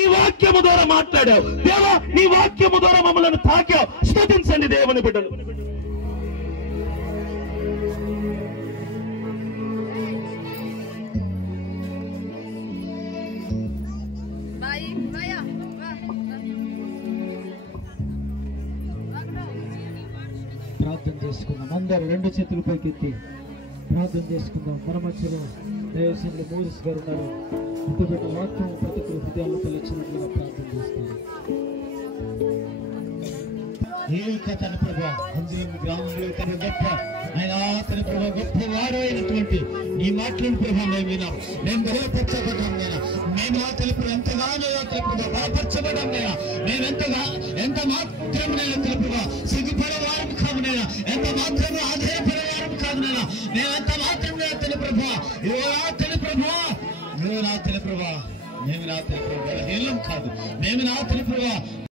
నీ వాక్యము ద్వారా మాట్లాడావు దేవా, నీ వాక్యము ద్వారా మమ్మల్ని తాకావు. స్తుతించండి దేవుని బిడ్డలు. ప్రార్థన చేసుకుందాం. అందరూ రెండు చేతుల పైకెత్తి ప్రార్థన చేసుకుందాం. మన మధ్యలో దేవసేనలు మోరిస్ గారు ఉన్నారు. ఇంతబెట్ట వాక్యం ప్రతి ఒక్కరు హృదయాల్లో తెలిసినట్లుగా ప్రార్థన చేస్తారు. తన ప్రభా అందులో గ్రామంలో తన గొప్ప ఆయన తన ప్రభా గొప్పవాడు అయినటువంటి ఈ మాటలను ప్రభా మేము విన్నాం. మేము బలపరచబడ్డాం నేను. మేము ఆ తెలుపు ఎంతగానో తెలుపు బలపరచబడ్డాం నేను. మేము ఎంత మాత్రం నేను తెలుపుగా సిగ్గుపడేవారం కాదు నేను. ఎంత మాత్రం ఆధారపడేవారం కాదు నేను. నేను ఎంత మాత్రం తెలుప్రభా ఇవో నా తెలుప్రభా ఇవో నా తెలుప్రభా మేము నా తెలుప్రభా కాదు మేము నా తెలుప్రభా